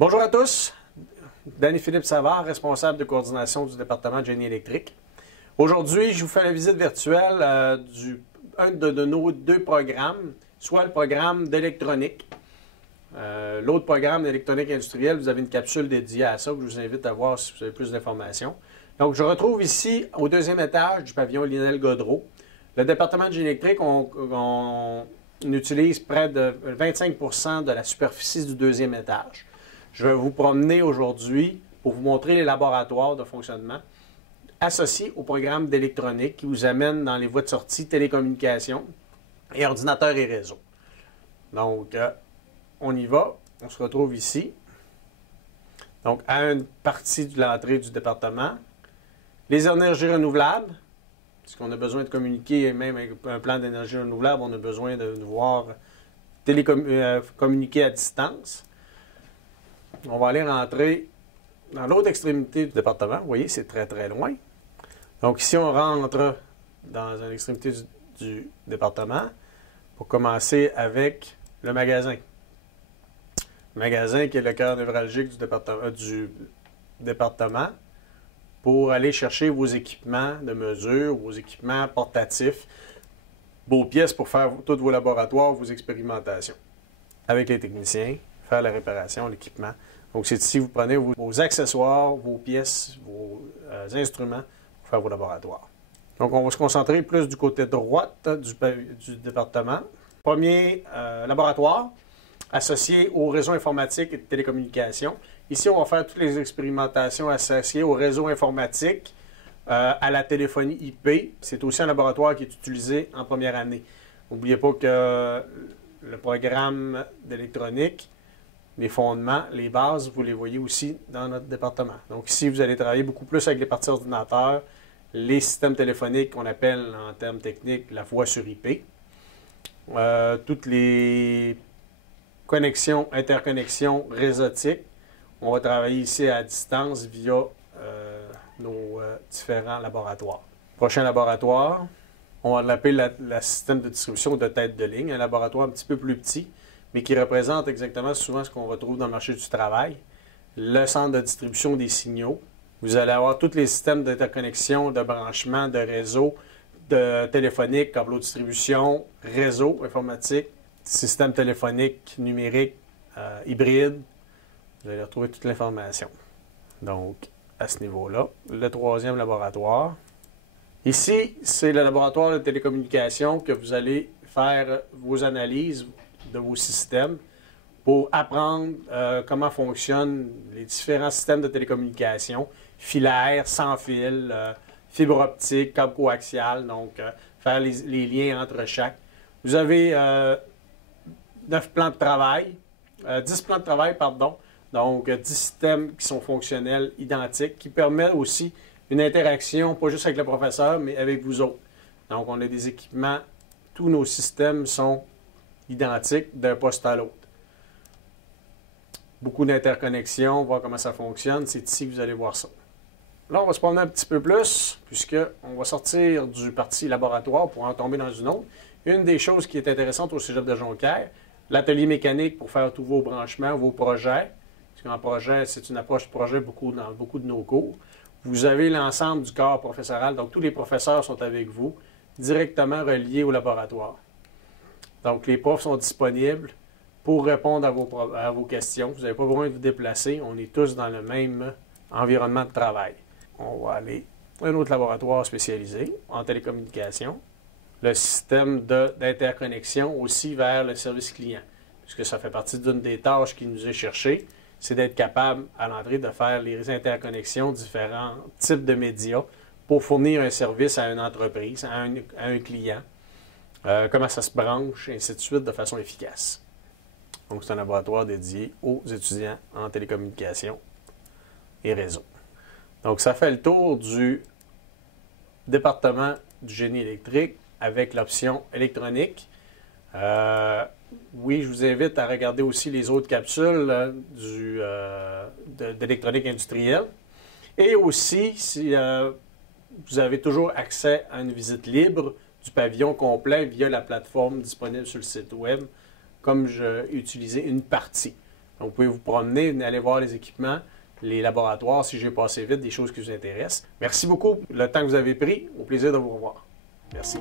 Bonjour à tous, Danny-Philippe Savard, responsable de coordination du département de génie électrique. Aujourd'hui, je vous fais la visite virtuelle d'un de nos deux programmes, soit le programme d'électronique. L'autre programme d'électronique industrielle, vous avez une capsule dédiée à ça que je vous invite à voir si vous avez plus d'informations. Donc, je retrouve ici, au deuxième étage du pavillon Lionel Gaudreault. Le département de génie électrique, on utilise près de 25 % de la superficie du deuxième étage. Je vais vous promener aujourd'hui pour vous montrer les laboratoires de fonctionnement associés au programme d'électronique qui vous amène dans les voies de sortie télécommunications et ordinateurs et réseaux. Donc, on y va. On se retrouve ici. Donc, à une partie de l'entrée du département. Les énergies renouvelables, puisqu'on a besoin de communiquer, et même avec un plan d'énergie renouvelable, on a besoin de pouvoir communiquer à distance. On va aller rentrer dans l'autre extrémité du département. Vous voyez, c'est très, très loin. Donc ici, on rentre dans l'extrémité du département pour commencer avec le magasin. Le magasin qui est le cœur névralgique du département pour aller chercher vos équipements de mesure, vos équipements portatifs, vos pièces pour faire tous vos laboratoires, vos expérimentations. Avec les techniciens, faire la réparation, l'équipement. Donc, c'est ici que vous prenez vos accessoires, vos pièces, vos instruments pour faire vos laboratoires. Donc, on va se concentrer plus du côté droit du département. Premier laboratoire associé au réseau informatique et de télécommunications. Ici, on va faire toutes les expérimentations associées au réseau informatique, à la téléphonie IP. C'est aussi un laboratoire qui est utilisé en première année. N'oubliez pas que le programme d'électronique, les fondements, les bases, vous les voyez aussi dans notre département. Donc ici, vous allez travailler beaucoup plus avec les parties ordinateurs, les systèmes téléphoniques qu'on appelle en termes techniques la voix sur IP, toutes les connexions, interconnexions réseautiques. On va travailler ici à distance via nos différents laboratoires. Prochain laboratoire, on va l'appeler le système de distribution de tête de ligne, un laboratoire un petit peu plus petit, mais qui représente exactement souvent ce qu'on retrouve dans le marché du travail, le centre de distribution des signaux. Vous allez avoir tous les systèmes d'interconnexion, de branchement, de réseau, de téléphonique, câble de distribution, réseau informatique, système téléphonique, numérique, hybride. Vous allez retrouver toute l'information. Donc, à ce niveau-là, le troisième laboratoire. Ici, c'est le laboratoire de télécommunications que vous allez faire vos analyses de vos systèmes pour apprendre comment fonctionnent les différents systèmes de télécommunications, filaires, sans fil, fibre optique, câble coaxial, donc faire les liens entre chaque. Vous avez 9 plans de travail, 10 plans de travail, pardon, donc 10 systèmes qui sont fonctionnels, identiques, qui permettent aussi une interaction, pas juste avec le professeur, mais avec vous autres. Donc, on a des équipements, tous nos systèmes sont identiques d'un poste à l'autre. Beaucoup d'interconnexions, voir comment ça fonctionne, c'est ici que vous allez voir ça. Là, on va se promener un petit peu plus, puisqu'on va sortir du parti laboratoire pour en tomber dans une autre. Une des choses qui est intéressante au Cégep de Jonquière, l'atelier mécanique pour faire tous vos branchements, vos projets. Parce qu'en projet, c'est une approche projet dans beaucoup de nos cours. Vous avez l'ensemble du corps professoral, donc tous les professeurs sont avec vous, directement reliés au laboratoire. Donc, les profs sont disponibles pour répondre à vos questions. Vous n'avez pas besoin de vous déplacer. On est tous dans le même environnement de travail. On va aller à un autre laboratoire spécialisé en télécommunication. Le système d'interconnexion aussi vers le service client, puisque ça fait partie d'une des tâches qui nous est cherchée, c'est d'être capable à l'entrée de faire les interconnexions, différents types de médias pour fournir un service à une entreprise, à un client. Comment ça se branche, et ainsi de suite, de façon efficace. Donc, c'est un laboratoire dédié aux étudiants en télécommunications et réseau. Donc, ça fait le tour du département du génie électrique avec l'option électronique. Oui, je vous invite à regarder aussi les autres capsules d'électronique industrielle. Et aussi, si vous avez toujours accès à une visite libre du pavillon complet via la plateforme disponible sur le site web, comme j'ai utilisé une partie. Donc, vous pouvez vous promener, aller voir les équipements, les laboratoires, si j'ai passé vite, des choses qui vous intéressent. Merci beaucoup pour le temps que vous avez pris. Au plaisir de vous revoir. Merci.